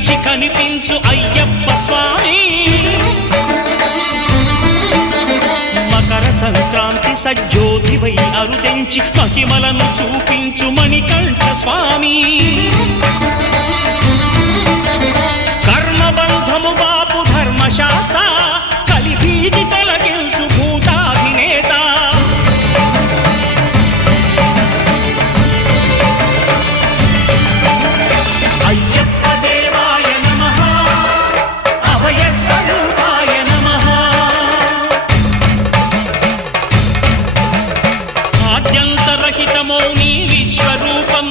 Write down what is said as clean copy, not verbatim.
కనిపించి కనిపించు అయ్యప్ప స్వామి మకర సంక్రాంతి సజ్జోతివై అరుదెంచి మహిమలను చూపించు మణికంఠ స్వామి కర్మబంధము బాపు ధర్మశాస్త్ర కలిభీతి తొలగించు భూతాధినేత అయ్యప్ప దేవాయ నమః అభయ స్వరూపాయ నమః ఆద్యంతరహితమో నీ విశ్వరూపం